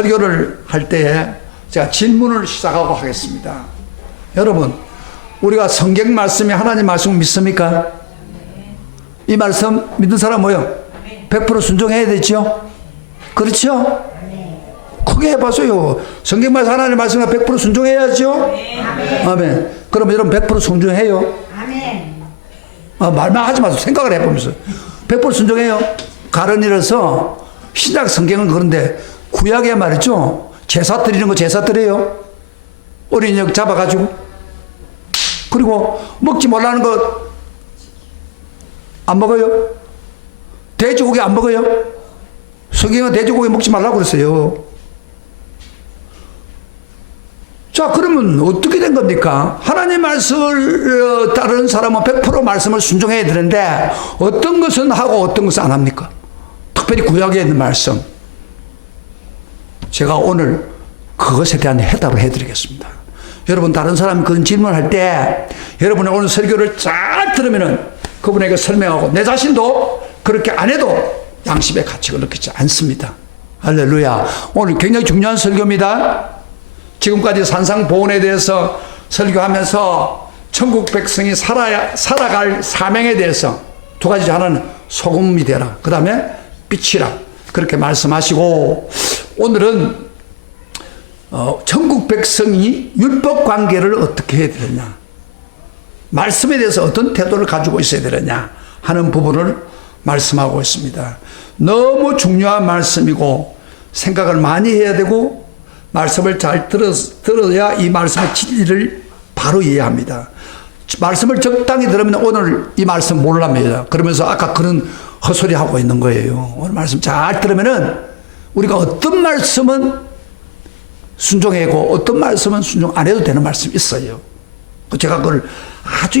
설교를 할 때에 제가 질문을 시작하고 하겠습니다. 여러분, 우리가 성경 말씀이 하나님 말씀을 믿습니까? 이 말씀 믿는 사람 뭐요? 100% 순종해야 되죠? 그렇죠? 크게 해봐서요. 성경 말씀 하나님 말씀에 100% 순종해야죠? 아멘. 그럼 여러분 100% 순종해요? 아멘. 말만 하지 마세요. 생각을 해보면서 100% 순종해요. 가론이라서 신약 성경은 그런데 구약에 말이죠. 제사 드리는 거 제사 드려요. 어린 양 잡아가지고. 그리고 먹지 말라는 거 안 먹어요. 돼지고기 안 먹어요. 성경은 돼지고기 먹지 말라고 그랬어요. 자, 그러면 어떻게 된 겁니까? 하나님 말씀을 따르는 사람은 100% 말씀을 순종해야 되는데 어떤 것은 하고 어떤 것은 안 합니까? 특별히 구약에 있는 말씀. 제가 오늘 그것에 대한 해답을 해드리겠습니다. 여러분, 다른 사람이 그런 질문을 할 때 여러분이 오늘 설교를 잘 들으면은 그분에게 설명하고 내 자신도 그렇게 안 해도 양심의 가책을 느끼지 않습니다. 할렐루야. 오늘 굉장히 중요한 설교입니다. 지금까지 산상보훈에 대해서 설교하면서 천국 백성이 살아갈 사명에 대해서 두 가지. 하나는 소금이 되라. 그 다음에 빛이라. 그렇게 말씀하시고 오늘은 천국 백성이 율법 관계를 어떻게 해야 되느냐, 말씀에 대해서 어떤 태도를 가지고 있어야 되느냐 하는 부분을 말씀하고 있습니다. 너무 중요한 말씀이고 생각을 많이 해야 되고 말씀을 잘 들어야 이 말씀의 진리를 바로 이해합니다. 말씀을 적당히 들으면 오늘 이 말씀 몰랍니다. 그러면서 아까 그런 헛소리 하고 있는 거예요. 오늘 말씀 잘 들으면은 우리가 어떤 말씀은 순종하고 어떤 말씀은 순종 안 해도 되는 말씀이 있어요. 제가 그걸 아주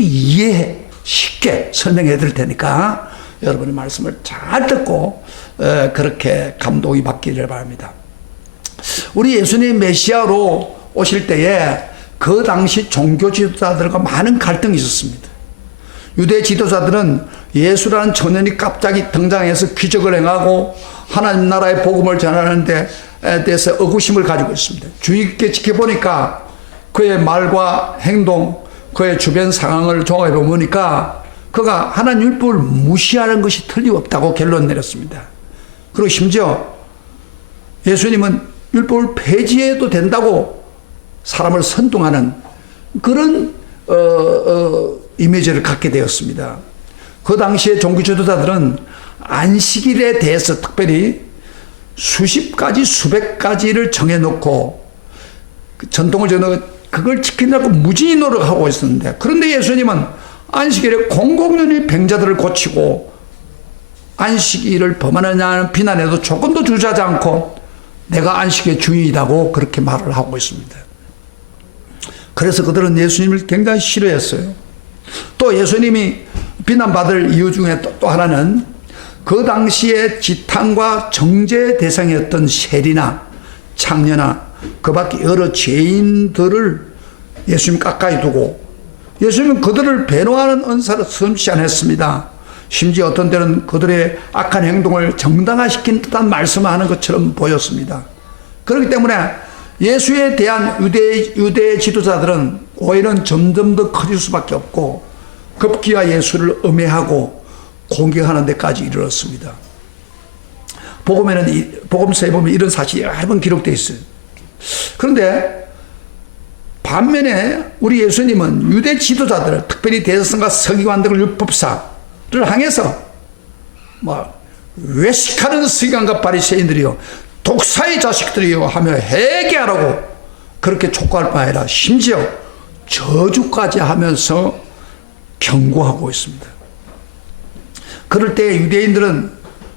쉽게 설명해 드릴 테니까 여러분의 말씀을 잘 듣고 그렇게 감동이 받기를 바랍니다. 우리 예수님 메시아로 오실 때에 그 당시 종교 지도자들과 많은 갈등이 있었습니다. 유대 지도자들은 예수라는 청년이 갑자기 등장해서 기적을 행하고 하나님 나라의 복음을 전하는 데 대해서 의구심을 가지고 있습니다. 주의 깊게 지켜보니까 그의 말과 행동, 그의 주변 상황을 종합해 보니까 그가 하나님 율법을 무시하는 것이 틀림없다고 결론 내렸습니다. 그리고 심지어 예수님은 율법을 폐지해도 된다고 사람을 선동하는 그런 이미지를 갖게 되었습니다. 그 당시에 종교 지도자들은 안식일에 대해서 특별히 수십 가지 수백 가지를 정해놓고 전통을 정해놓고 그걸 지키려고 무진히 노력하고 있었는데, 그런데 예수님은 안식일에 공공연히 병자들을 고치고 안식일을 범하느냐는 비난에도 조금도 주저하지 않고 내가 안식의 주인이라고 그렇게 말을 하고 있습니다. 그래서 그들은 예수님을 굉장히 싫어했어요. 또 예수님이 비난받을 이유 중에 또 하나는 그 당시에 지탕과 정죄 대상이었던 세리나 창녀나 그 밖에 여러 죄인들을 예수님 가까이 두고 예수님은 그들을 배노하는 은사를 섬시 안 했습니다. 심지어 어떤 때는 그들의 악한 행동을 정당화시킨 듯한 말씀을 하는 것처럼 보였습니다. 그렇기 때문에 예수에 대한 유대 지도자들은 오해는 점점 더 커질 수밖에 없고 급기야 예수를 음해하고 공격하는 데까지 이르렀습니다. 복음서에 보면 이런 사실이 여러 번 기록되어 있어요. 그런데 반면에 우리 예수님은 유대 지도자들, 특별히 대제사장과 서기관들을 율법사를 향해서 외식하는 서기관과 바리새인들이요 독사의 자식들이요 하며 회개하라고 그렇게 촉구할 뿐 아니라 심지어 저주까지 하면서 경고하고 있습니다. 그럴 때 유대인들은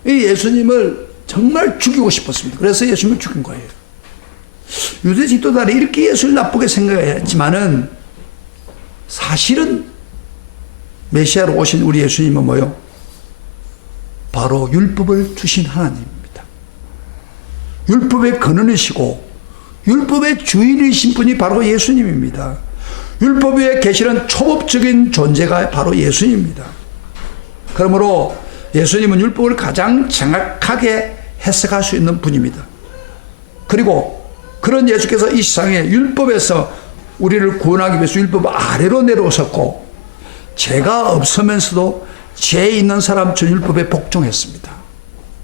이 예수님을 정말 죽이고 싶었습니다. 그래서 예수님을 죽인 거예요. 유대 지도자들이 이렇게 예수를 나쁘게 생각했지만은 사실은 메시아로 오신 우리 예수님은 뭐요? 바로 율법을 주신 하나님입니다. 율법의 근원이시고 율법의 주인이신 분이 바로 예수님입니다. 율법 위에 계시는 초법적인 존재가 바로 예수님입니다. 그러므로 예수님은 율법을 가장 정확하게 해석할 수 있는 분입니다. 그리고 그런 예수께서 이 세상에 율법에서 우리를 구원하기 위해서 율법 아래로 내려오셨고 죄가 없으면서도 죄 있는 사람 전 율법에 복종했습니다.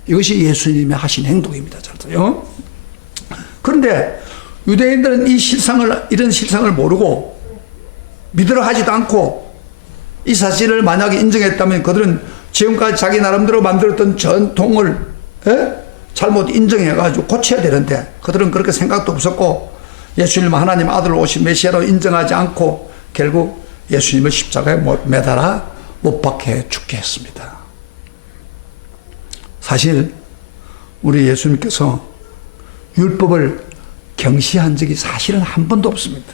이것이 예수님이 하신 행동입니다. 잘요. 그런데 유대인들은 이런 실상을 모르고 믿으러 하지도 않고 이 사실을 만약에 인정했다면 그들은 지금까지 자기 나름대로 만들었던 전통을 잘못 인정해가지고 고쳐야 되는데 그들은 그렇게 생각도 없었고 예수님 하나님 아들 오신 메시아로 인정하지 않고 결국 예수님을 십자가에 매달아 못 박혀 죽게 했습니다. 사실 우리 예수님께서 율법을 경시한 적이 사실은 한 번도 없습니다.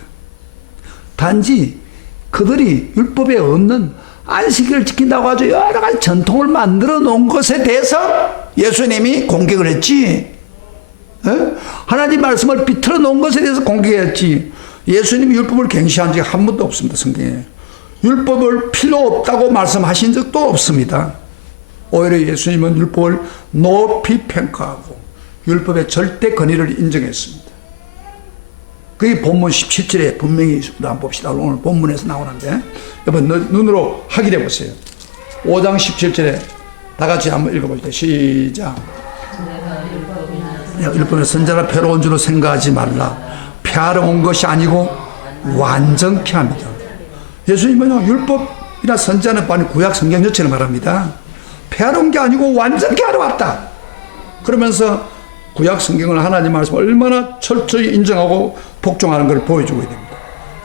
단지 그들이 율법에 없는 안식일을 지킨다고 아주 여러 가지 전통을 만들어 놓은 것에 대해서 예수님이 공격을 했지. 하나님 말씀을 비틀어 놓은 것에 대해서 공격했지. 예수님이 율법을 경시한 적이 한 번도 없습니다. 성경에. 율법을 필요 없다고 말씀하신 적도 없습니다. 오히려 예수님은 율법을 높이 평가하고 율법의 절대 권위를 인정했습니다. 그게 본문 17절에 분명히 한번 봅시다. 오늘 본문에서 나오는데 여러분 눈으로 확인해 보세요. 5장 17절에 다 같이 한번 읽어보시죠. 시작. 율법의 선자라 폐로 온 줄로 생각하지 말라. 폐하러 온 것이 아니고 완전케 합니다. 예수님은 율법이나 선자는 아니 구약 성경 전체를 말합니다. 폐하러 온 게 아니고 완전케 하러 왔다. 그러면서 구약 성경을 하나님 말씀 얼마나 철저히 인정하고 복종하는 걸 보여주고 됩니다.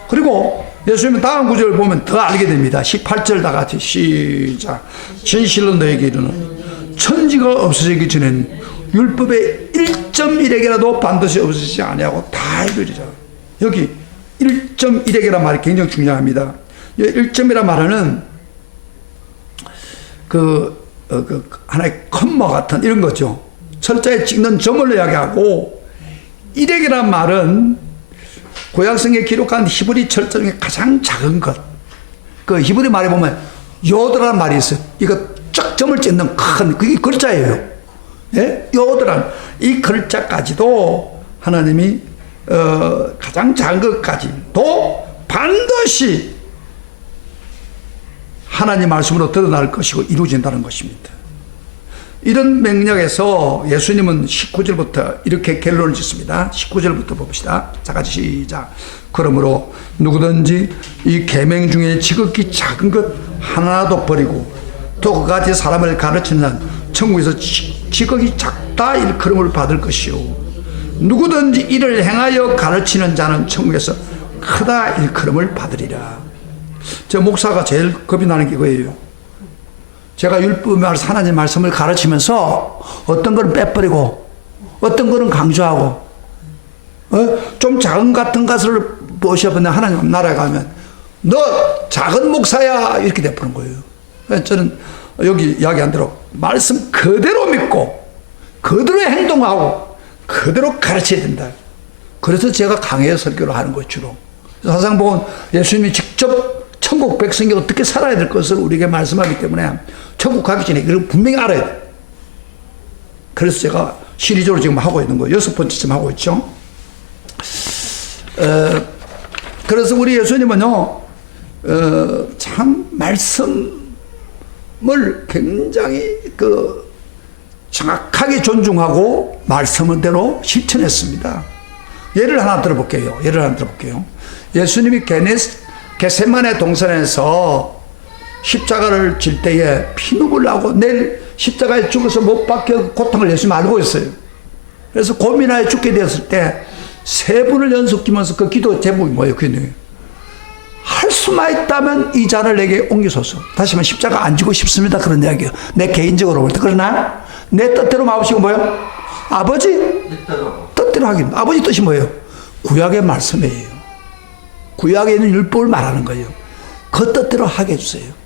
그리고 예수님은 다음 구절을 보면 더 알게 됩니다. 18절 다 같이 시작. 진실로 너에게 이르노니 천지가 없어지기 전에는 율법의 1.1에게라도 반드시 없어지지 아니하고 다 이루리라. 여기 1.1에게란 말이 굉장히 중요합니다. 1점이란 말은 하나의 컴마 같은 이런 거죠. 철자에 찍는 점을 이야기하고 1액이란 말은 구약성에 기록한 히브리 철자 중에 가장 작은 것. 그 히브리 말에 보면 요드라는 말이 있어요. 이거 쫙 점을 찍는 큰 그게 글자예요. 예? 요드란 이 글자까지도 하나님이 가장 작은 것까지도 반드시 하나님 말씀으로 드러날 것이고 이루어진다는 것입니다. 이런 맥락에서 예수님은 19절부터 이렇게 결론을 짓습니다. 19절부터 봅시다. 자, 같이 시작. 그러므로 누구든지 이 계명 중에 지극히 작은 것 하나도 버리고 또 그같이 사람을 가르치는 한 천국에서 지극히 작다 일컬음을 받을 것이요 누구든지 이를 행하여 가르치는 자는 천국에서 크다 일컬음을 받으리라. 저 목사가 제일 겁이 나는 게 이거예요. 제가 율법 말씀 하나님 말씀을 가르치면서 어떤 거는 빼버리고 어떤 거는 강조하고 좀 작은 같은 것을 모셔보면 하나님 나라에 가면 너 작은 목사야 이렇게 돼버린 거예요. 저는 여기 이야기한 대로 말씀 그대로 믿고 그대로 행동하고 그대로 가르쳐야 된다. 그래서 제가 강해 설교를 하는 거예요. 주로 사상복은 예수님이 직접 천국 백성이 어떻게 살아야 될 것을 우리에게 말씀하기 때문에 천국 가기 전에 이걸 분명히 알아야 돼. 그래서 제가 시리즈로 지금 하고 있는 거예요. 6번째쯤 하고 있죠. 그래서 우리 예수님은요, 참 말씀을 굉장히 정확하게 존중하고 말씀대로 실천했습니다. 예를 하나 들어볼게요. 예수님이 겟세마네 동산에서 십자가를 질 때에 피눈물 나고 내일 십자가에 죽어서 못 박혀 고통을 예수님 알고 있어요. 그래서 고민하여 죽게 되었을 때 3분을 연속 기면서 그 기도 제목이 뭐예요? 그게 할 수만 있다면 이 잔을 내게 옮기소서. 다시 말하면 십자가 안 지고 싶습니다. 그런 이야기예요. 내 개인적으로 볼 때. 그러나 내 뜻대로 마음씨가 뭐예요? 아버지 뜻대로 하긴. 아버지 뜻이 뭐예요? 구약의 말씀이에요. 구약에 있는 율법을 말하는 거예요. 그 뜻대로 하게 해주세요.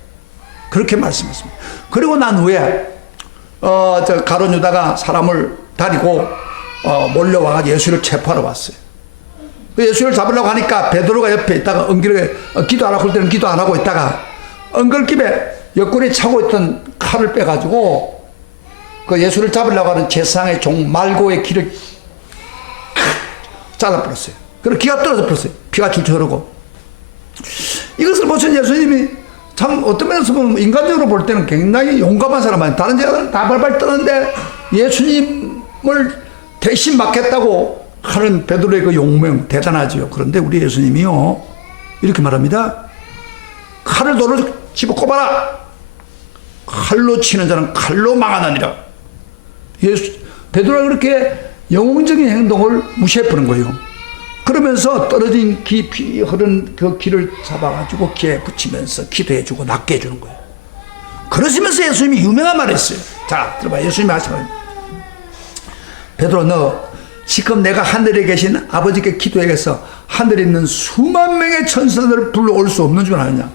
그렇게 말씀했습니다. 그리고 난 후에 가룟 유다가 사람을 다리고 몰려와서 예수를 체포하러 왔어요. 예수를 잡으려고 하니까 베드로가 옆에 있다가 기도하라고 할 때는 기도 안 하고 있다가 엉글김에 옆구리에 차고 있던 칼을 빼가지고 그 예수를 잡으려고 하는 제사장의 종 말고의 귀를 잘라버렸어요. 그리고 기가 떨어져 버렸어요. 피가 줄줄 흐르고. 이것을 보신 예수님이 참 어떤 면에서 보면 인간적으로 볼 때는 굉장히 용감한 사람 아니에요. 다른 제자들은 다 발발 떠는데 예수님을 대신 맡겠다고 하는 베드로의 그 용맹 대단하지요. 그런데 우리 예수님이요 이렇게 말합니다. 칼을 돌을 집어 꼽아라. 칼로 치는 자는 칼로 망하느니라. 베드로가 그렇게 영웅적인 행동을 무시해버린 거예요. 그러면서 떨어진 피 흐른 그 귀를 잡아가지고 귀에 붙이면서 기도해주고 낫게 해주는 거예요. 그러시면서 예수님이 유명한 말을 했어요. 자, 들어봐. 예수님이 하시는 베드로, 너 지금 내가 하늘에 계신 아버지께 기도해서 하늘에 있는 수만 명의 천사들을 불러올 수 없는 줄 아느냐?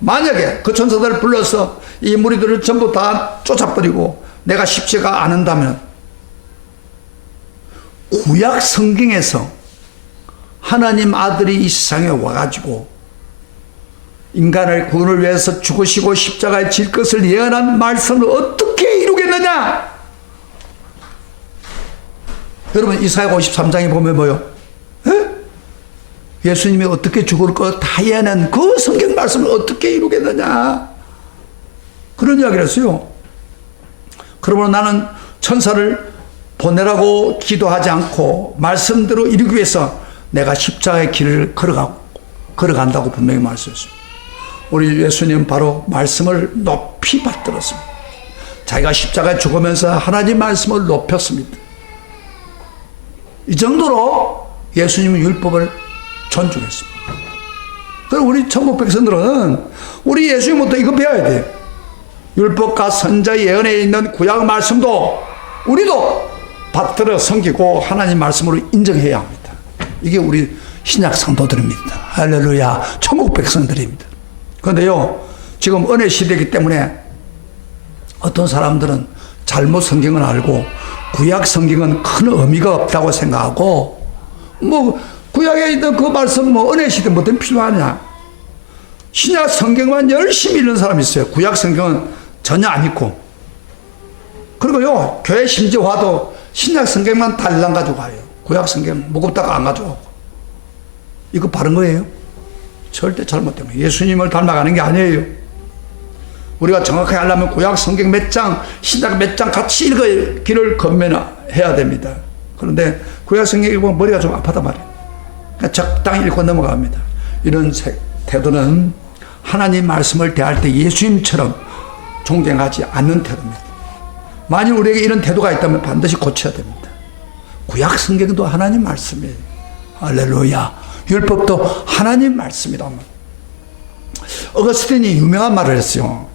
만약에 그 천사들을 불러서 이 무리들을 전부 다 쫓아버리고 내가 쉽지가 않은다면 구약 성경에서 하나님 아들이 이 세상에 와가지고 인간을 구원을 위해서 죽으시고 십자가에 질 것을 예언한 말씀을 어떻게 이루겠느냐? 여러분 이사야 53장에 보면 뭐요? 예수님이 어떻게 죽을 거 다 예언한 그 성경 말씀을 어떻게 이루겠느냐? 그런 이야기를 했어요. 그러므로 나는 천사를 보내라고 기도하지 않고 말씀대로 이루기 위해서 내가 십자가의 길을 걸어간다고 분명히 말씀했습니다. 우리 예수님은 바로 말씀을 높이 받들었습니다. 자기가 십자가에 죽으면서 하나님 말씀을 높였습니다. 이 정도로 예수님은 율법을 존중했습니다. 그리고 우리 천국 백성들은 우리 예수님부터 이거 배워야 돼요. 율법과 선자의 예언에 있는 구약 말씀도 우리도 받들어 섬기고 하나님 말씀으로 인정해야 합니다. 이게 우리 신약 성도들입니다. 할렐루야. 천국 백성들입니다. 그런데요, 지금 은혜 시대이기 때문에 어떤 사람들은 잘못 성경을 알고 구약 성경은 큰 의미가 없다고 생각하고 뭐 구약에 있는 그 말씀 뭐 은혜 시대 뭐 때문에 필요하냐? 신약 성경만 열심히 읽는 사람이 있어요. 구약 성경은 전혀 안 읽고. 그리고요, 교회 심지어 와도 신약 성경만 달랑 가지고 가요. 구약 성경 무겁다가 안 가져오고. 이거 바른 거예요? 절대 잘못된 거예요. 예수님을 닮아가는 게 아니에요. 우리가 정확하게 하려면 구약 성경 몇 장, 신약 몇 장 같이 읽기를 권면해야 됩니다. 그런데 구약 성경 읽으면 머리가 좀 아프단 말이에요. 그러니까 적당히 읽고 넘어갑니다. 이런 태도는 하나님 말씀을 대할 때 예수님처럼 존경하지 않는 태도입니다. 만일 우리에게 이런 태도가 있다면 반드시 고쳐야 됩니다. 구약 성경도 하나님 말씀이에요. 할렐루야. 율법도 하나님 말씀이다. 어거스틴이 유명한 말을 했어요.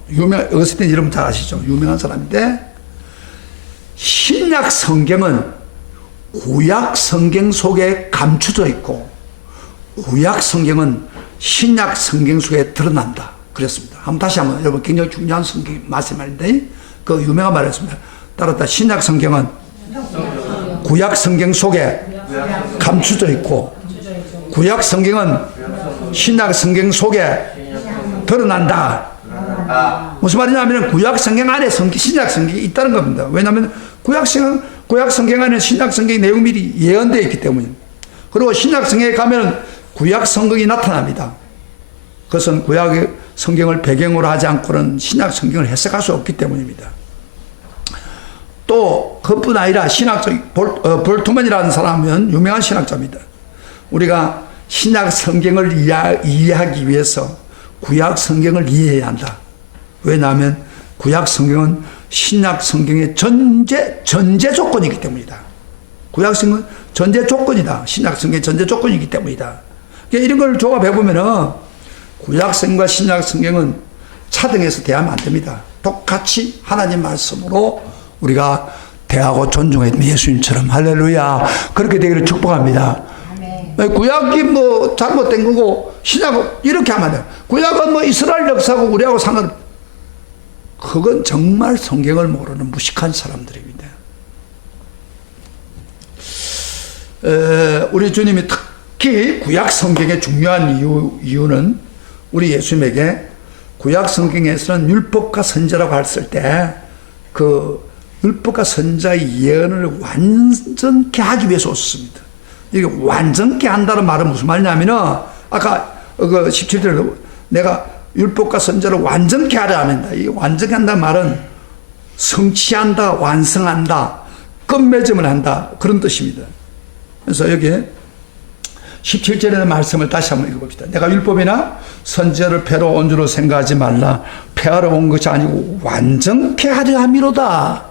어거스틴 여러분 잘 아시죠? 유명한 사람인데 신약 성경은 구약 성경 속에 감추져 있고 구약 성경은 신약 성경 속에 드러난다. 그랬습니다. 다시 한번 여러분 굉장히 중요한 성경 말씀인데 그 유명한 말을 했습니다. 따라서 신약 성경은 구약 성경 속에 감추져 있고 구약 성경은 신약 성경 속에 드러난다. 무슨 말이냐면 구약 성경 안에 신약 성경이 있다는 겁니다. 왜냐하면 구약 성경 안에 신약 성경의 내용이 미리 예언되어 있기 때문입니다. 그리고 신약 성경에 가면 구약 성경이 나타납니다. 그것은 구약 성경을 배경으로 하지 않고는 신약 성경을 해석할 수 없기 때문입니다. 또 그뿐 아니라 신학적 볼트만이라는 사람은 유명한 신학자입니다. 우리가 신약 성경을 이해하기 위해서 구약 성경을 이해해야 한다. 왜냐하면 구약 성경은 신약 성경의 전제 조건이기 때문이다. 구약 성경은 전제 조건이다. 신약 성경의 전제 조건이기 때문이다. 그러니까 이런 걸 조합해보면은 구약 성경과 신약 성경은 차등해서 대하면 안 됩니다. 똑같이 하나님 말씀으로 우리가 대하고 존중해야 됩니다. 예수님처럼. 할렐루야. 그렇게 되기를 축복합니다. 구약이 뭐 잘못된 거고 신약은 이렇게 하면 돼요. 구약은 뭐 이스라엘 역사고 우리하고 그건 정말 성경을 모르는 무식한 사람들입니다. 우리 주님이 특히 구약 성경의 중요한 이유는 우리 예수님에게 구약 성경에서는 율법과 선자라고 했을 때 그 율법과 선자의 예언을 완전케 하기 위해서 오셨습니다. 이게 완전케 한다는 말은 무슨 말이냐면은 아까 그 17절에 내가 율법과 선지자를 완전케 하려 합니다. 이 완전케 한다는 말은 성취한다, 완성한다, 끝맺음을 한다 그런 뜻입니다. 그래서 여기 17절의 말씀을 다시 한번 읽어봅시다. 내가 율법이나 선지자를 폐로 온 줄로 생각하지 말라. 폐하러 온 것이 아니고 완전케 하려 함이로다.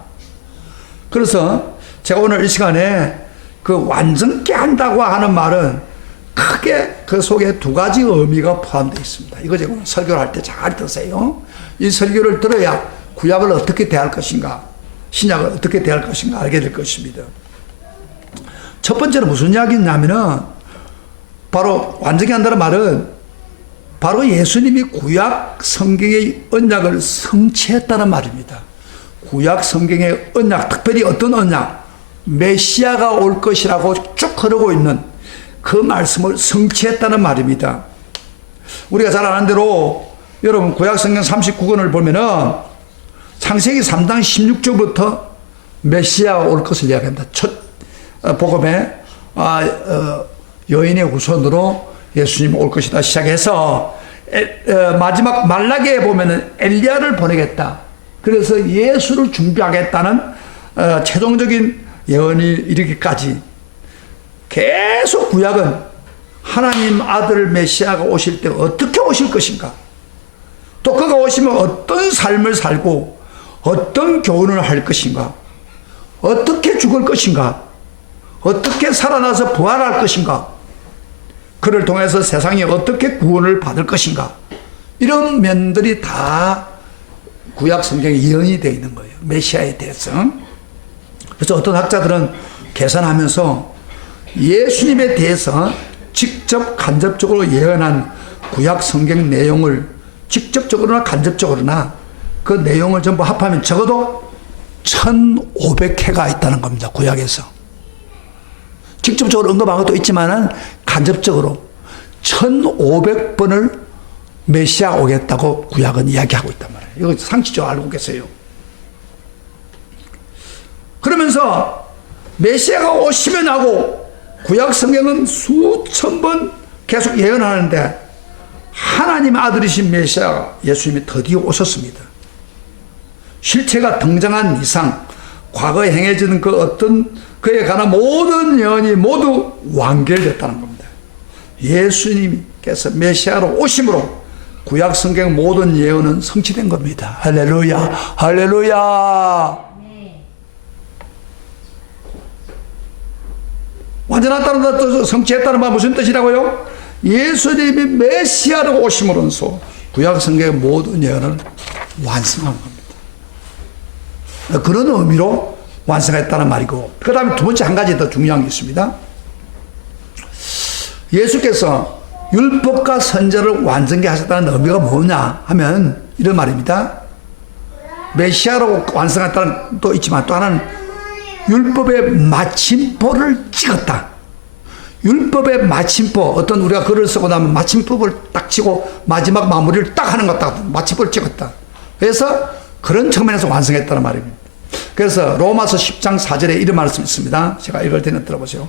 그래서 제가 오늘 이 시간에 그 완전케 한다고 하는 말은 크게 그 속에 두 가지 의미가 포함되어 있습니다. 이거 제가 오늘 설교를 할 때 잘 들으세요. 이 설교를 들어야 구약을 어떻게 대할 것인가, 신약을 어떻게 대할 것인가 알게 될 것입니다. 첫 번째는 무슨 이야기냐면은 바로 완전히 한다는 말은 바로 예수님이 구약 성경의 언약을 성취했다는 말입니다. 구약 성경의 언약, 특별히 어떤 언약? 메시아가 올 것이라고 쭉 흐르고 있는 그 말씀을 성취했다는 말입니다. 우리가 잘 아는 대로 여러분 구약 성경 39권을 보면은 창세기 3장 16절부터 메시아가 올 것을 이야기합니다. 첫 복음에 여인의 후손으로 예수님 올 것이다 시작해서 마지막 말라기에 보면은 엘리야를 보내겠다. 그래서 예수를 준비하겠다는 최종적인 예언이 이르기까지 계속 구약은 하나님 아들 메시아가 오실 때 어떻게 오실 것인가, 또 그가 오시면 어떤 삶을 살고 어떤 교훈을 할 것인가, 어떻게 죽을 것인가, 어떻게 살아나서 부활할 것인가, 그를 통해서 세상이 어떻게 구원을 받을 것인가, 이런 면들이 다 구약 성경에 예언이 되어 있는 거예요. 메시아에 대해서. 그래서 어떤 학자들은 계산하면서 예수님에 대해서 직접 간접적으로 예언한 구약 성경 내용을 직접적으로나 간접적으로나 그 내용을 전부 합하면 적어도 1500회가 있다는 겁니다. 구약에서. 직접적으로 언급한 것도 있지만은 간접적으로 1500번을 메시아 오겠다고 구약은 이야기하고 있단 말이에요. 이거 상식적으로 알고 계세요. 그러면서 메시아가 오시면 하고 구약 성경은 수천 번 계속 예언하는데 하나님 아들이신 메시아 예수님이 드디어 오셨습니다. 실체가 등장한 이상 과거에 행해지는 그 어떤 그에 관한 모든 예언이 모두 완결됐다는 겁니다. 예수님께서 메시아로 오심으로 구약 성경 모든 예언은 성취된 겁니다. 할렐루야, 할렐루야. 완전하다는 뜻, 성취했다는 말 무슨 뜻이라고요? 예수님이 메시아로 오심으로써 구약 성경의 모든 예언을 완성한 겁니다. 그런 의미로 완성했다는 말이고, 그 다음에 두 번째 한 가지 더 중요한 게 있습니다. 예수께서 율법과 선지자를 완전케 하셨다는 의미가 뭐냐 하면 이런 말입니다. 메시아로 완성했다는 또 있지만 또 하나는 율법의 마침표를 찍었다. 율법의 마침표, 어떤 우리가 글을 쓰고 나면 마침표를 딱 치고 마지막 마무리를 딱 하는 것 같다. 마침표를 찍었다. 그래서 그런 측면에서 완성했다는 말입니다. 그래서 로마서 10장 4절에 이런 말씀이 있습니다. 제가 읽을 테니 들어보세요.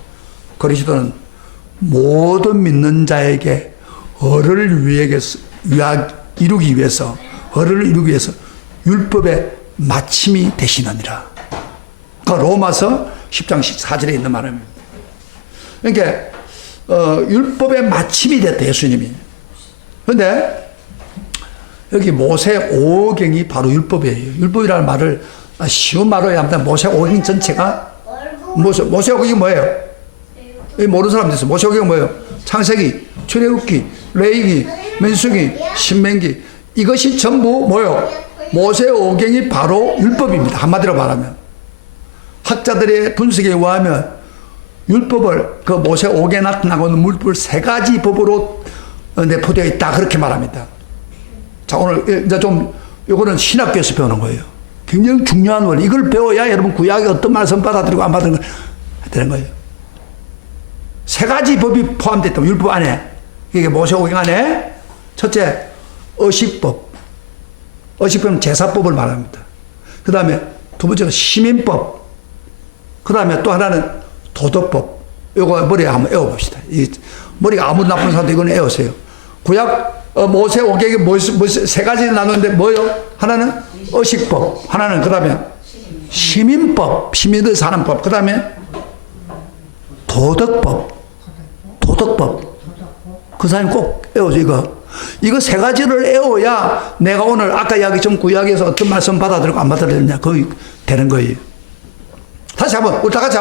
그리스도는 모든 믿는 자에게 의를 이루기 위해서 율법의 마침이 되시느니라. 그러니까 로마서 10장 4절에 있는 말입니다. 그러니까 율법의 마침이 됐다 예수님이. 그런데 여기 모세 5경이 바로 율법이에요. 율법이라는 말을 쉬운 말로 하면 모세 5경 전체가 모세 5경이 뭐예요? 모르는 사람들 있어요. 모세 5경이 뭐예요? 창세기, 출애굽기, 레위기, 민수기, 신명기, 이것이 전부 뭐예요? 모세 5경이 바로 율법입니다. 한마디로 말하면. 학자들의 분석에 의하면 율법을 그 모세 5경에 나타나고 있는 율법을 세 가지 법으로 내포되어 있다 그렇게 말합니다. 자, 오늘 이제 좀 요거는 신학교에서 배우는 거예요. 굉장히 중요한 원리. 이걸 배워야 여러분 구약에 어떤 말씀 받아들이고 안 받아들이는 걸 되는 거예요. 세 가지 법이 포함되어 있다. 율법 안에. 이게 모세 5경 안에 첫째 어식법. 어식법은 제사법을 말합니다. 그 다음에 두 번째가 시민법. 그 다음에 또 하나는 도덕법. 요거 머리에 한번 에워봅시다. 이 머리가 아무 나쁜 사람도 이건 에우세요. 구약 모세 오경에 세 가지 나누는데 뭐요? 하나는 의식법, 하나는 그 다음에 시민법, 시민들 사는 법, 그 다음에 도덕법. 그 사람이 꼭 에워줘, 이거 세 가지를 에워야 내가 오늘 아까 이야기 좀 구약에서 어떤 말씀 받아들이고 안 받아들였냐, 그게 되는 거예요. 다시 한번, 우리 다 같이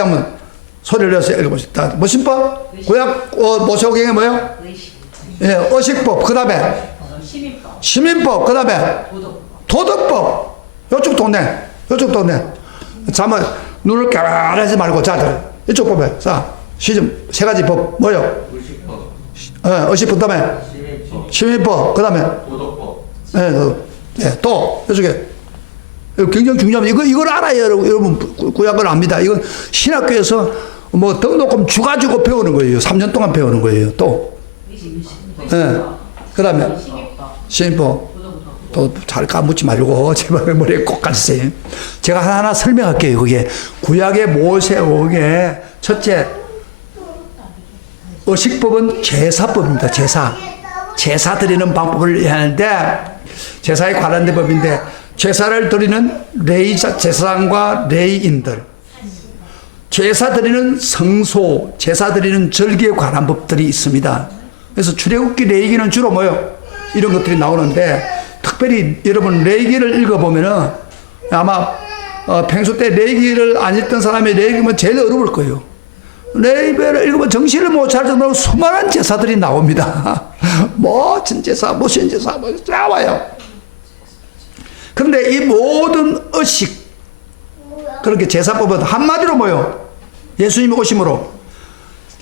한번 소리를 내서 읽어보시다. 뭐 신법? 구약 모세오경에 뭐요? 예, 의식법. 그 다음에 시민법. 그 다음에 도덕법. 요쪽 동네. 자, 한번 눈을 까라하지 말고 자, 이쪽 법에. 자, 시점 세 가지 법 뭐요? 의식법. 그 다음에 시민법. 그 다음에 도덕법. 예, 또 이쪽에. 굉장히 중요합니다. 이걸 알아야 여러분 구약을 압니다. 이건 신학교에서 뭐 등록금 주가지고 배우는 거예요. 3년 동안 배우는 거예요. 또. 예. 그 다음에 시민법. 또 잘 까묻지 말고 제발 머리에 꼭 가주세요. 제가 하나하나 설명할게요. 그게 구약의 모세오경의 첫째 의식법은 제사법입니다. 제사 드리는 방법을 하는데 제사에 관련된 법인데 제사를 드리는 레이 제사장과 레이인들, 제사 드리는 성소, 제사 드리는 절기에 관한 법들이 있습니다. 그래서 출애굽기 레위기는 주로 뭐요? 이런 것들이 나오는데 특별히 여러분 레위기를 읽어보면은 아마 평소 때 레위기를 안 읽던 사람이 레위기면 제일 어려울 거예요. 레위기를 읽으면 정신을 못 차릴 정도로 수많은 제사들이 나옵니다. 뭐 전제사, 뭐 신제사, 뭐 나와요. 그런데 이 모든 의식, 그렇게 제사법은 한마디로 뭐요? 예수님이 오심으로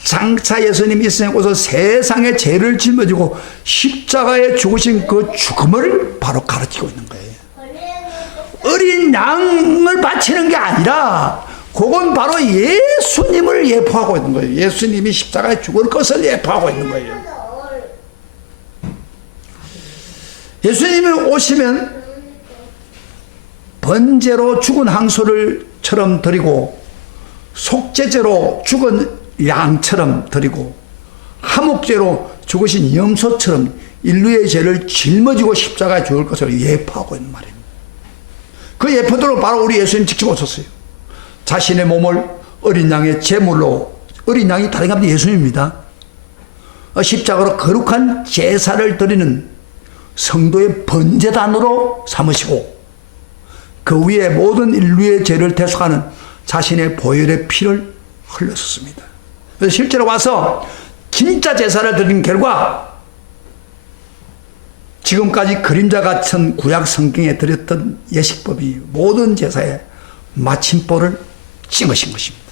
장차 예수님이 있으셔서 세상의 죄를 짊어지고 십자가에 죽으신 그 죽음을 바로 가르치고 있는 거예요. 어린 양을 바치는 게 아니라 그건 바로 예수님을 예포하고 있는 거예요. 예수님이 십자가에 죽을 것을 예포하고 있는 거예요. 예수님이 오시면 번제로 죽은 항소를처럼 드리고 속죄제로 죽은 양처럼 드리고 화목제로 죽으신 염소처럼 인류의 죄를 짊어지고 십자가에 죽을 것을 예포하고 있는 말입니다. 그 예포대로 바로 우리 예수님 직접 오셨어요. 자신의 몸을 어린 양의 제물로, 어린 양이 다른 게 아니라 예수님입니다. 십자가로 거룩한 제사를 드리는 성도의 번제단으로 삼으시고 그 위에 모든 인류의 죄를 대속하는 자신의 보혈의 피를 흘렸습니다. 그래서 실제로 와서 진짜 제사를 드린 결과 지금까지 그림자 같은 구약 성경에 드렸던 예식법이 모든 제사에 마침표를 찍으신 것입니다.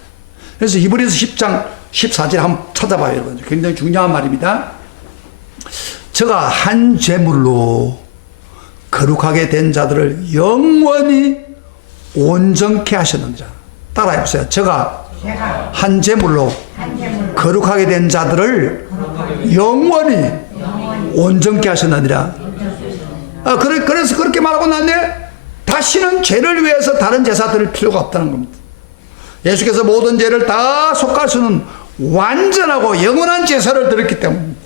그래서 히브리서 10장 14절 한번 찾아봐요, 여러분. 굉장히 중요한 말입니다. 저가 한 제물로 거룩하게 된 자들을 영원히 온전케 하셨느니라. 따라해보세요. 저가 한 제물로 거룩하게 된 자들을 영원히 온전케 하셨느니라. 그래서 그렇게 말하고 난데 다시는 죄를 위해서 다른 제사 드릴 필요가 없다는 겁니다. 예수께서 모든 죄를 다 속할 수 있는 완전하고 영원한 제사를 드렸기 때문입니다.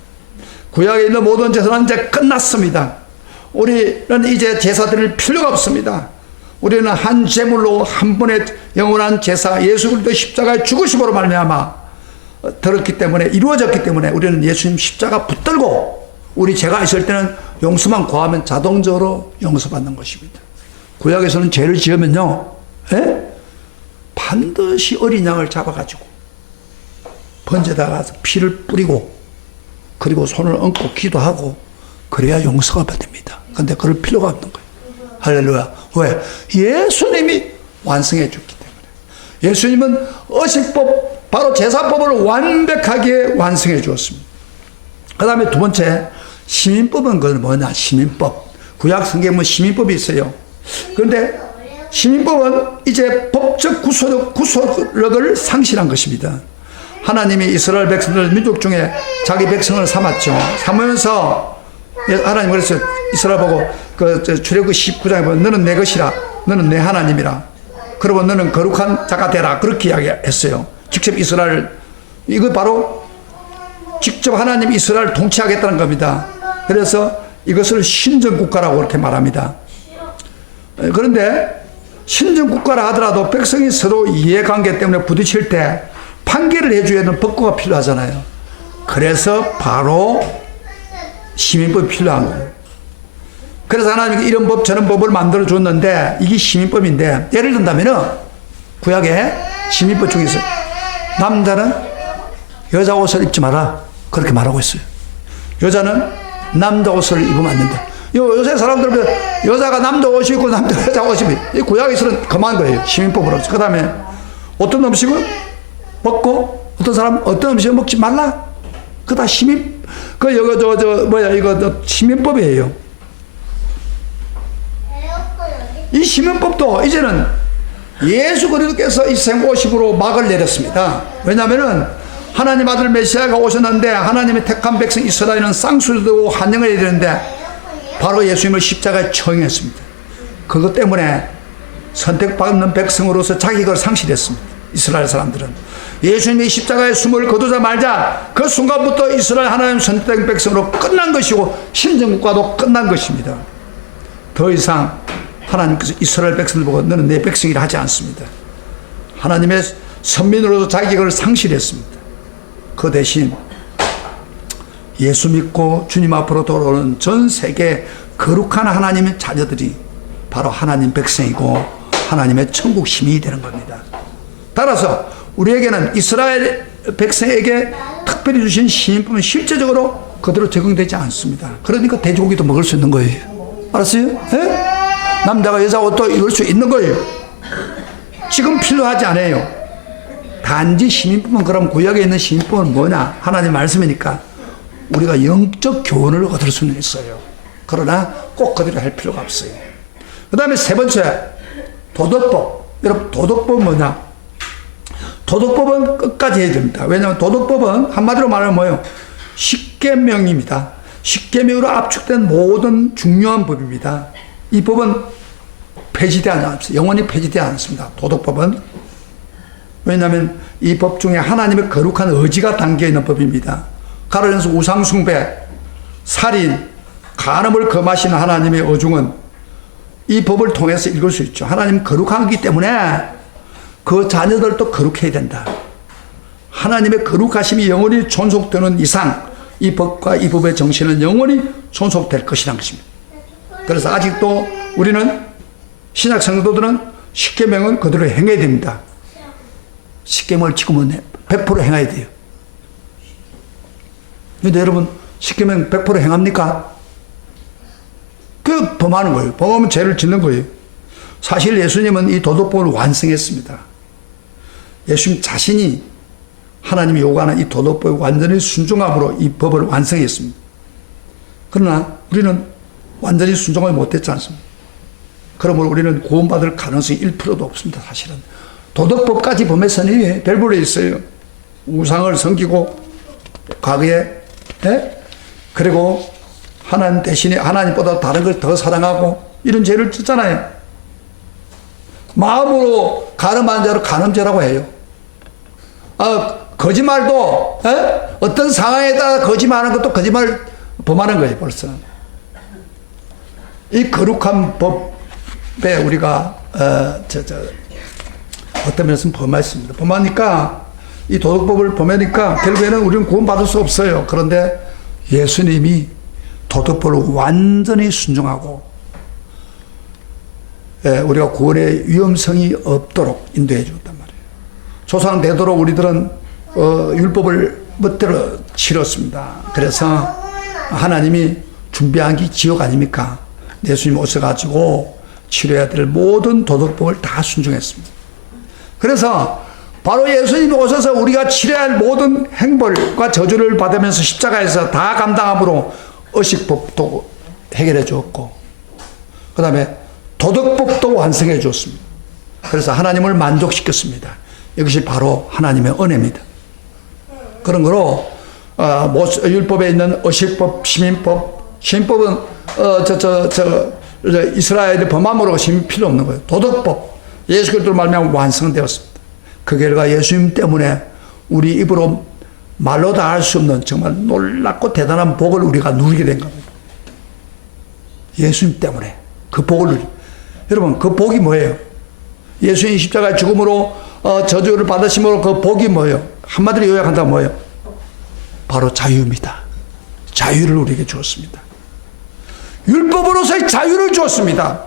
구약에 있는 모든 제사는 이제 끝났습니다. 우리는 이제 제사 드릴 필요가 없습니다. 우리는 한 제물로 한 번의 영원한 제사 예수 그리스도 십자가의 죽으심으로 말미암아 들었기 때문에 이루어졌기 때문에 우리는 예수님 십자가 붙들고 우리 죄가 있을 때는 용서만 구하면 자동적으로 용서받는 것입니다. 구약에서는 죄를 지으면요, 반드시 어린 양을 잡아가지고 번제다 가서 피를 뿌리고 그리고 손을 얹고 기도하고 그래야 용서가 받습니다. 그런데 그럴 필요가 없는 거예요. 할렐루야. 왜? 예수님이 완성해 줬기 때문에. 예수님은 의식법, 바로 제사법을 완벽하게 완성해 주었습니다. 그 다음에 두 번째, 시민법은 그건 뭐냐? 시민법. 구약 성경에 시민법이 있어요. 그런데 시민법은 이제 법적 구속력을 상실한 것입니다. 하나님이 이스라엘 백성들 민족 중에 자기 백성을 삼았죠. 삼으면서 하나님 그랬어요. 이스라엘 보고 출애굽기 19장에 보면 너는 내 것이라, 너는 내 하나님이라, 그러고 너는 거룩한 자가 되라, 그렇게 이야기했어요. 직접 이스라엘, 이거 바로 직접 하나님 이스라엘을 통치하겠다는 겁니다. 그래서 이것을 신정국가라고 그렇게 말합니다. 그런데 신정국가라 하더라도 백성이 서로 이해관계 때문에 부딪힐 때 판결을 해줘야 하는 법구가 필요하잖아요. 그래서 바로 시민법이 필요한 거예요. 그래서 하나님이 이런 법 저런 법을 만들어 줬는데 이게 시민법인데, 예를 든다면은 구약에 시민법 중에서 남자는 여자 옷을 입지 마라 그렇게 말하고 있어요. 여자는 남자 옷을 입으면 안 된다. 요새 사람들은 여자가 남자 옷이 있고 남자 여자 옷이 있고, 이 구약에서는 그만 거예요. 시민법으로. 그 다음에 어떤 음식은 먹고 어떤 사람 어떤 음식은 먹지 말라. 그 다 시민, 이거 시민법이에요. 이 시민법도 이제는 예수 그리스도께서 이 생오십으로 막을 내렸습니다. 왜냐하면은 하나님 아들 메시아가 오셨는데 하나님의 택한 백성 이스라엘은 쌍수되고 환영을 해야 되는데 바로 예수님을 십자가에 처형했습니다. 그것 때문에 선택받는 백성으로서 자격을 상실했습니다. 이스라엘 사람들은 예수님이 십자가에 숨을 거두자마자 그 순간부터 이스라엘 하나님 선택된 백성으로 끝난 것이고 신정국가도 끝난 것입니다. 더 이상 하나님께서 이스라엘 백성을 보고 너는 내 백성이라 하지 않습니다. 하나님의 선민으로서 자격을 상실했습니다. 그 대신 예수 믿고 주님 앞으로 돌아오는 전 세계 거룩한 하나님의 자녀들이 바로 하나님 백성이고 하나님의 천국 시민이 되는 겁니다. 따라서 우리에게는 이스라엘 백성에게 특별히 주신 시민법은 실제적으로 그대로 적용되지 않습니다. 그러니까 돼지고기도 먹을 수 있는 거예요. 알았어요? 네? 남자가 여자 옷도 입을 수 있는 거예요. 지금 필요하지 않아요. 단지 시민법은, 그럼 구약에 있는 시민법은 뭐냐? 하나님 말씀이니까 우리가 영적 교훈을 얻을 수는 있어요. 그러나 꼭 그대로 할 필요가 없어요. 그 다음에 세 번째, 도덕법. 여러분, 도덕법은 뭐냐? 도덕법은 끝까지 해야 됩니다. 왜냐하면 도덕법은 한마디로 말하면 뭐예요? 십계명입니다. 십계명으로 압축된 모든 중요한 법입니다. 이 법은 폐지되지 않습니다. 영원히 폐지되지 않습니다. 도덕법은. 왜냐하면 이 법 중에 하나님의 거룩한 의지가 담겨있는 법입니다. 가로 열어서 우상숭배, 살인, 간음을 금하시는 하나님의 어중은 이 법을 통해서 읽을 수 있죠. 하나님 거룩하기 때문에 그 자녀들도 거룩해야 된다. 하나님의 거룩하심이 영원히 존속되는 이상 이 법과 이 법의 정신은 영원히 존속될 것이라는 것입니다. 그래서 아직도 우리는 신약 성도들은 십계명은 그대로 행해야 됩니다. 십계명을 지키면 100% 행해야 돼요. 근데 여러분, 십계명 100% 행합니까? 그 범하는 거예요. 범하면 죄를 짓는 거예요. 사실 예수님은 이 도덕법을 완성했습니다. 예수님 자신이 하나님이 요구하는 이 도덕법에 완전히 순종함으로 이 법을 완성했습니다. 그러나 우리는 완전히 순종을 못했지 않습니까? 그러므로 우리는 구원받을 가능성이 1%도 없습니다. 사실은 도덕법까지 범해서는 별볼에 있어요. 우상을 섬기고 과거에 그리고 하나님 대신에 하나님보다 다른 걸 더 사랑하고 이런 죄를 짓잖아요. 마음으로 간음한 자를 간음죄라고 해요. 거짓말도 어떤 상황에 따라 거짓말하는 것도 거짓말 범하는 거예요. 벌써 이 거룩한 법에 우리가 어떤 면에서는 범했습니다. 범하니까 이 도덕법을 범하니까 결국에는 우리는 구원받을 수 없어요. 그런데 예수님이 도덕법을 완전히 순종하고 우리가 구원의 위험성이 없도록 인도해 줬단 말이에요. 조상 되도록 우리들은 율법을 멋대로 치렀습니다. 그래서 하나님이 준비한 게 지옥 아닙니까? 예수님 오셔가지고 치료해야 될 모든 도덕법을 다 순종했습니다. 그래서 바로 예수님이 오셔서 우리가 치료해야 할 모든 행벌과 저주를 받으면서 십자가에서 다 감당함으로 의식법도 해결해 주었고 그 다음에 도덕법도 완성해 주었습니다. 그래서 하나님을 만족시켰습니다. 이것이 바로 하나님의 은혜입니다. 그런 거로 율법에 있는 의식법, 시민법, 시민법은 이스라엘의 범함으로 시민 필요 없는 거예요. 도덕법, 예수 그리스도로 말미암아 완성되었습니다. 그 결과 예수님 때문에 우리 입으로 말로 다 할 수 없는 정말 놀랍고 대단한 복을 우리가 누리게 된 겁니다. 예수님 때문에 그 복을 여러분, 그 복이 뭐예요? 예수님 십자가의 죽음으로 저주를 받으심으로 그 복이 뭐예요? 한마디로 요약한다면 뭐예요? 바로 자유입니다. 자유를 우리에게 주었습니다. 율법으로서의 자유를 주었습니다.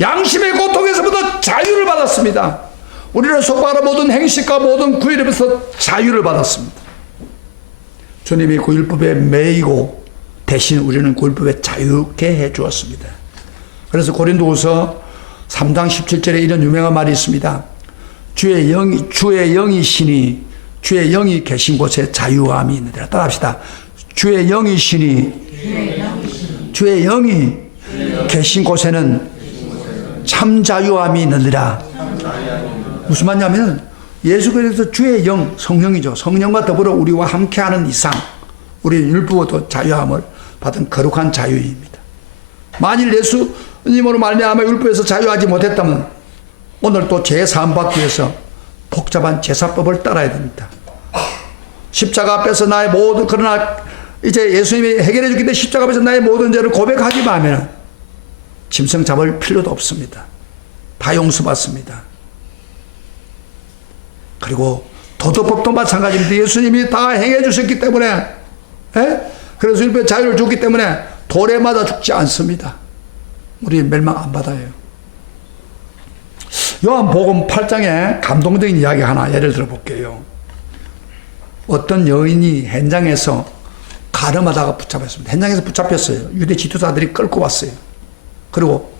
양심의 고통에서부터 자유를 받았습니다. 우리는 속박하는 모든 행식과 모든 구일에서 자유를 받았습니다. 주님이 그 율법에 매이고 대신 우리는 그 율법에 자유케 해 주었습니다. 그래서 고린도후서 3장 17절에 이런 유명한 말이 있습니다. 주의 영이시니 주의 영이 계신 곳에 자유함이 있느니라. 따라합시다. 주의 영이시니 주의 영이 계신 곳에는 참 자유함이 있느니라. 무슨 말이냐면 예수 그리스도 주의 영, 성령이죠. 성령과 더불어 우리와 함께하는 이상 우리는 율법으로 자유함을 받은 거룩한 자유입니다. 만일 예수님으로 말미암아 율법에서 자유하지 못했다면 오늘 또 제사함 받기 위해서 복잡한 제사법을 따라야 됩니다. 십자가 앞에서 나의 모든, 그러나 이제 예수님이 해결해 주기 때문에 십자가 앞에서 나의 모든 죄를 고백하기만 하면 짐승 잡을 필요도 없습니다. 다 용서받습니다. 그리고 도덕법도 마찬가지입니다. 예수님이 다 행해 주셨기 때문에, 그래서 율법의 자유를 줬기 때문에 돌에 맞아 죽지 않습니다. 우리 멸망 안 받아요. 요한복음 8장에 감동적인 이야기 하나 예를 들어 볼게요. 어떤 여인이 현장에서 가늠하다가 붙잡혔습니다. 현장에서 붙잡혔어요. 유대 지도자들이 끌고 왔어요. 그리고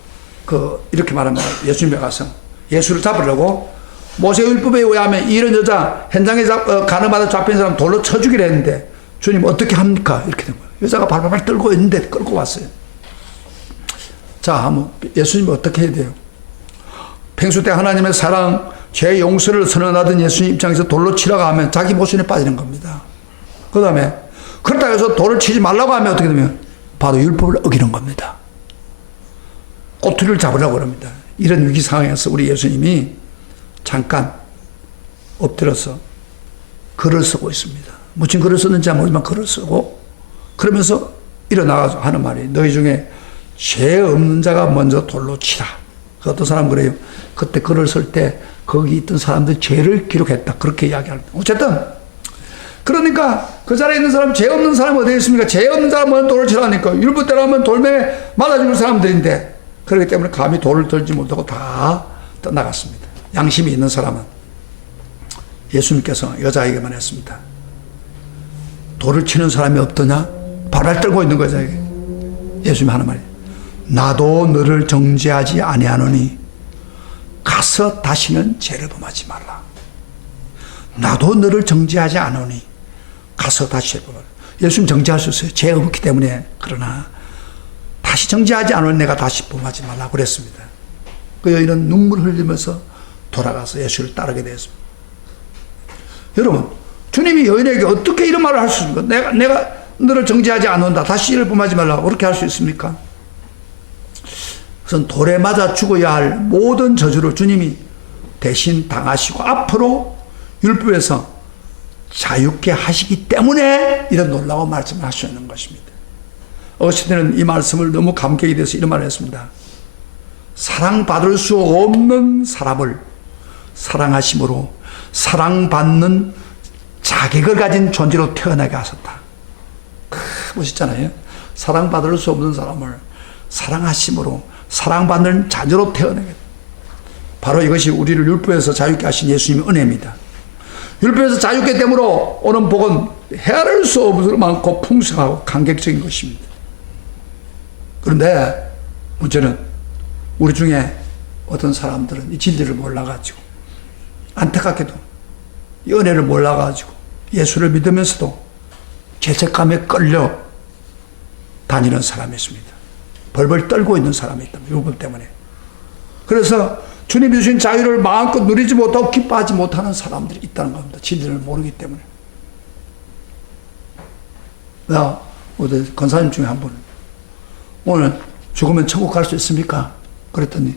이렇게 말합니다. 예수님에 가서 예수를 잡으려고 모세율법에 의하면 이런 여자 현장에서 가늠하다 잡힌 사람 돌로 쳐 죽이려 했는데 주님 어떻게 합니까? 이렇게 된 거예요. 여자가 발발발 떨고 있는데 끌고 왔어요. 자, 한번 예수님이 어떻게 해야 돼요? 평소 때 하나님의 사랑, 죄 용서를 선언하던 예수님 입장에서 돌로 치라고 하면 자기 모순에 빠지는 겁니다. 그 다음에 그렇다고 해서 돌을 치지 말라고 하면 어떻게 되면 바로 율법을 어기는 겁니다. 꼬투리를 잡으려고 합니다. 이런 위기 상황에서 우리 예수님이 잠깐 엎드려서 글을 쓰고 있습니다. 무슨 글을 썼는지 모르지만 글을 쓰고 그러면서 일어나가서 하는 말이 너희 중에 죄 없는 자가 먼저 돌로 치라. 어떤 사람 그래요. 그때 글을 쓸 때 거기 있던 사람들 죄를 기록했다. 그렇게 이야기합니다. 어쨌든 그러니까 그 자리에 있는 사람, 죄 없는 사람은 어디에 있습니까? 죄 없는 사람 먼저 돌을 치라니까. 율법대로 하면 돌멩이 맞아 죽을 사람들인데 그렇기 때문에 감히 돌을 들지 못하고 다 떠나갔습니다. 양심이 있는 사람은 예수님께서 여자에게만 했습니다. 돌을 치는 사람이 없더냐? 발을 떨고 있는 거죠. 예수님이 하는 말이에요. 나도 너를 정죄하지 아니하노니 가서 다시는 죄를 범하지 말라. 나도 너를 정죄하지 않으니 가서 다시 죄를 범하라. 예수님 정죄할 수 있어요. 죄 없기 때문에. 그러나 다시 정죄하지 않으니 내가 다시 범하지 말라고 그랬습니다. 그 여인은 눈물 흘리면서 돌아가서 예수를 따르게 되었습니다. 여러분, 주님이 여인에게 어떻게 이런 말을 할 수 있습니까? 내가 너를 정죄하지 않는다. 다시 죄를 범하지 말라고 그렇게 할 수 있습니까? 그것은 돌에 맞아 죽어야 할 모든 저주를 주님이 대신 당하시고 앞으로 율법에서 자유케 하시기 때문에 이런 놀라운 말씀을 하시는 것입니다. 어렸을 때는 이 말씀을 너무 감격이 돼서 이런 말을 했습니다. 사랑받을 수 없는 사람을 사랑하심으로 사랑받는 자격을 가진 존재로 태어나게 하셨다. 멋있잖아요. 사랑받을 수 없는 사람을 사랑하심으로 사랑받는 자녀로 태어나게. 바로 이것이 우리를 율법에서 자유케 하신 예수님의 은혜입니다. 율법에서 자유케 되므로 오는 복은 헤아릴 수 없을 많고 풍성하고 감격적인 것입니다. 그런데 문제는 우리 중에 어떤 사람들은 이 진리를 몰라가지고 안타깝게도 이 은혜를 몰라가지고 예수를 믿으면서도 죄책감에 끌려 다니는 사람이 있습니다. 벌벌 떨고 있는 사람이 있다. 율법 때문에. 그래서 주님이 주신 자유를 마음껏 누리지 못하고 기뻐하지 못하는 사람들이 있다는 겁니다. 진리를 모르기 때문에. 어디 권사님 중에 한 분, 오늘 죽으면 천국 갈 수 있습니까? 그랬더니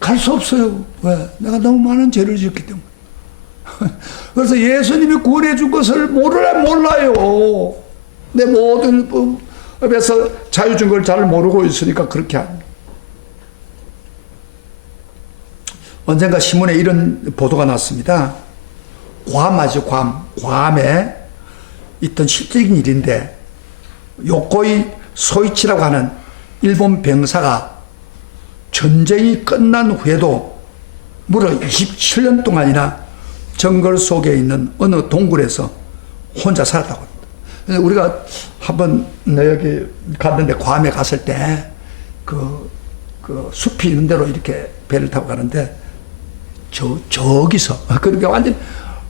갈 수 없어요. 왜? 내가 너무 많은 죄를 지었기 때문에. 그래서 예수님이 구원해 준 것을 몰라요. 내 모든 법에서 자유 준 걸 잘 모르고 있으니까 그렇게 합니다. 언젠가 신문에 이런 보도가 났습니다. 괌이죠, 괌. 괌에 있던 실질적인 일인데, 요코이 소이치라고 하는 일본 병사가 전쟁이 끝난 후에도 무려 27년 동안이나 정글 속에 있는 어느 동굴에서 혼자 살았다고 합니다. 우리가 한번 여기 갔는데, 괌에 갔을 때 그 숲이 있는 데로 이렇게 배를 타고 가는데, 저기서 그러니까 완전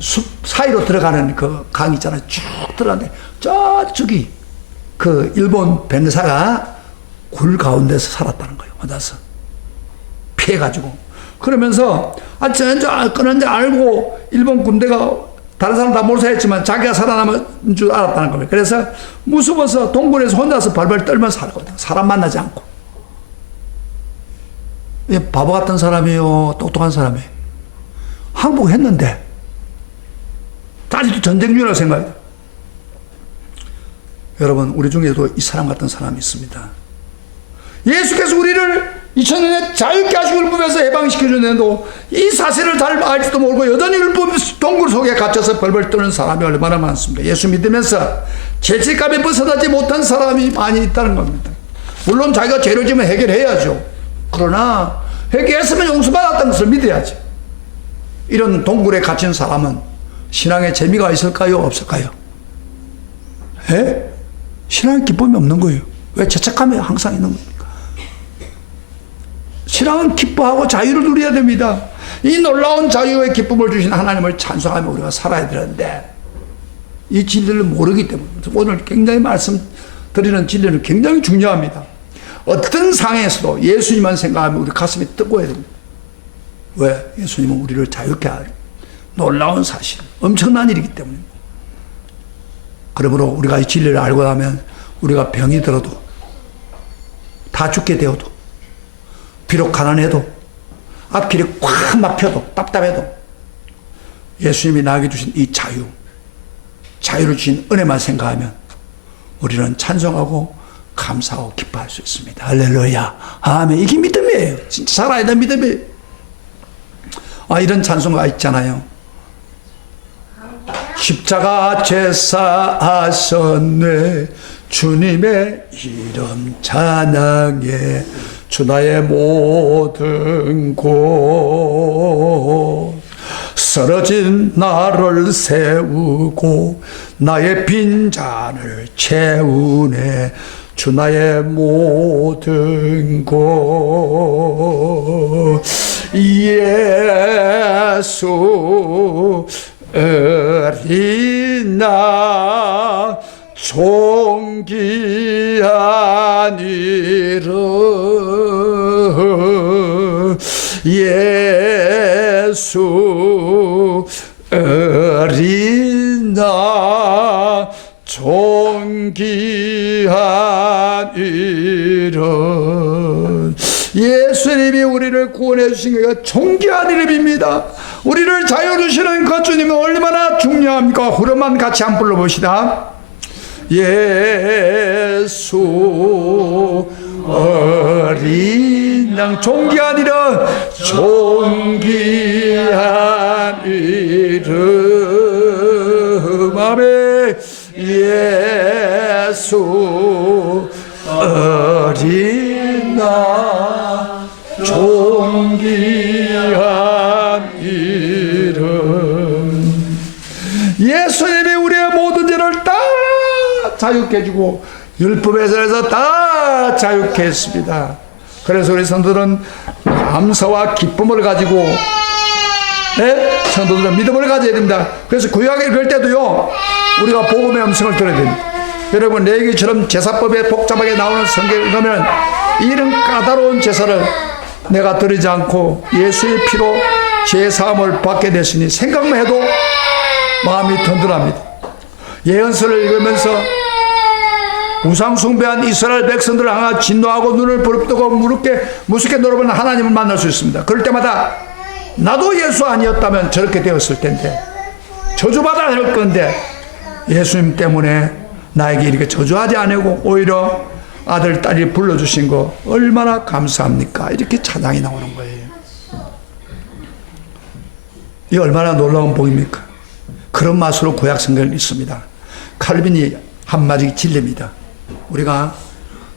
숲 사이로 들어가는 그 강 있잖아요. 쭉 들어가는데 저쪽이 그 일본 병사가 굴 가운데서 살았다는 거예요. 혼자서 피해가지고. 그러면서 그런지 알고 일본 군대가 다른 사람 다 몰살했지만 자기가 살아남은 줄 알았다는 겁니다. 그래서 무서워서 동굴에서 혼자서 발발 떨면서 살거든요. 사람 만나지 않고. 바보 같은 사람이에요, 똑똑한 사람이에요. 항복했는데 아직도 전쟁 중이라고 생각해요. 여러분, 우리 중에도 이 사람 같은 사람이 있습니다. 예수께서 우리를 2000년에 자유케 하시고 율법에서 해방시켜주는데도 이 사실을 잘 알지도 모르고 여전히 율법 동굴 속에 갇혀서 벌벌 떠는 사람이 얼마나 많습니까? 예수 믿으면서 죄책감에 벗어나지 못한 사람이 많이 있다는 겁니다. 물론 자기가 죄를 지면 해결해야죠. 그러나 회개했으면 용서받았다는 것을 믿어야지. 이런 동굴에 갇힌 사람은 신앙에 재미가 있을까요? 없을까요? 예? 신앙에 기쁨이 없는 거예요. 왜? 죄책감이 항상 있는 겁니까? 신앙은 기뻐하고 자유를 누려야 됩니다. 이 놀라운 자유의 기쁨을 주신 하나님을 찬송하며 우리가 살아야 되는데 이 진리를 모르기 때문에 오늘 굉장히 말씀드리는 진리는 굉장히 중요합니다. 어떤 상황에서도 예수님만 생각하면 우리 가슴이 뜨거워야 됩니다. 왜? 예수님은 우리를 자유케 할 놀라운 사실, 엄청난 일이기 때문입니다. 그러므로 우리가 이 진리를 알고 나면 우리가 병이 들어도 다 죽게 되어도 비록 가난해도 앞길이 꽉 막혀도 답답해도 예수님이 나에게 주신 이 자유를 주신 은혜만 생각하면 우리는 찬송하고 감사하고 기뻐할 수 있습니다. 할렐루야. 아멘. 이게 믿음이에요. 진짜 살아야 되는 믿음이에요. 이런 찬송가 있잖아요. 십자가 제사하셨네 주님의 이름 찬양해 주 나의 모든 곳 쓰러진 나를 세우고 나의 빈잔을 채우네 주 나의 모든 곳 예수 어린 나 존귀한 이름 예수 어린 나 존귀한 이름 예수님이 우리를 구원해 주신 게 존귀한 이름입니다. 우리를 자유 주시는 그 주님은 얼마나 중요합니까? 후렴만 같이 한번 불러봅시다. 예수 어린 양 존귀한 이름 존귀한 이름 아멘 예수 어린 나 존귀한 이름 예수님이 우리의 모든 죄를 다 자유케 해주고 율법에서 다 자유케 했습니다. 그래서 우리 성도들은 감사와 기쁨을 가지고 성도들은 믿음을 가져야 됩니다. 그래서 구약에 그럴 때도요 우리가 복음의 음성을 들어야 됩니다. 여러분 레위기처럼 제사법에 복잡하게 나오는 성경을 읽으면 이런 까다로운 제사를 내가 드리지 않고 예수의 피로 제사함을 받게 됐으니 생각만 해도 마음이 든든합니다. 예언서를 읽으면서 우상 숭배한 이스라엘 백성들을 향해 진노하고 눈을 부릅뜨고 무섭게 노려보는 하나님을 만날 수 있습니다. 그럴 때마다 나도 예수 아니었다면 저렇게 되었을 텐데 저주받아야 할 건데 예수님 때문에 나에게 이렇게 저주하지 않고 오히려 아들, 딸이 불러주신 거 얼마나 감사합니까? 이렇게 찬양이 나오는 거예요. 이 얼마나 놀라운 복입니까? 그런 맛으로 구약 성경을 읽습니다. 칼빈이 한마디 진리입니다. 우리가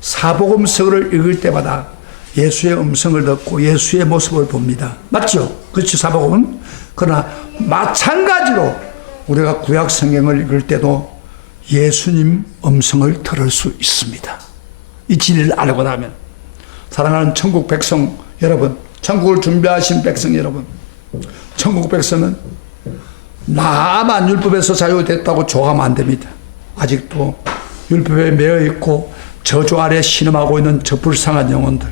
사복음서를 읽을 때마다 예수의 음성을 듣고 예수의 모습을 봅니다. 맞죠? 그렇죠, 사복음은? 그러나 마찬가지로 우리가 구약 성경을 읽을 때도 예수님 음성을 들을 수 있습니다. 이 진리를 알고 나면. 사랑하는 천국 백성 여러분, 천국을 준비하신 백성 여러분, 천국 백성은 나만 율법에서 자유됐다고 조가면 안 됩니다. 아직도 율법에 매여 있고 저주 아래 신음하고 있는 저 불쌍한 영혼들,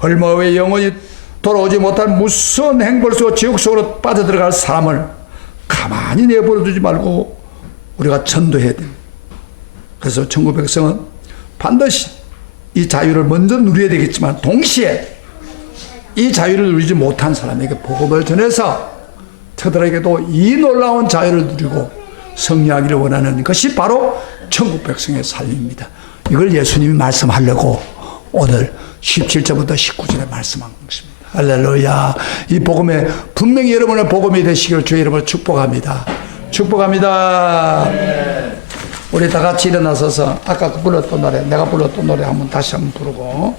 얼마 후에 영원히 돌아오지 못할 무서운 행벌 속 지옥 속으로 빠져들어갈 사람을 가만히 내버려 두지 말고 우리가 전도해야 됩니다. 그래서 천국 백성은 반드시 이 자유를 먼저 누려야 되겠지만 동시에 이 자유를 누리지 못한 사람에게 복음을 전해서 저들에게도 이 놀라운 자유를 누리고 승리하기를 원하는 것이 바로 천국 백성의 삶입니다. 이걸 예수님이 말씀하려고 오늘 17절부터 19절에 말씀한 것입니다. 할렐루야. 이 복음에 분명히 여러분의 복음이 되시기를 주의 이름으로 축복합니다. 축복합니다. 우리 다 같이 일어나서서 아까 불렀던 노래, 내가 불렀던 노래 한번 다시 한번 부르고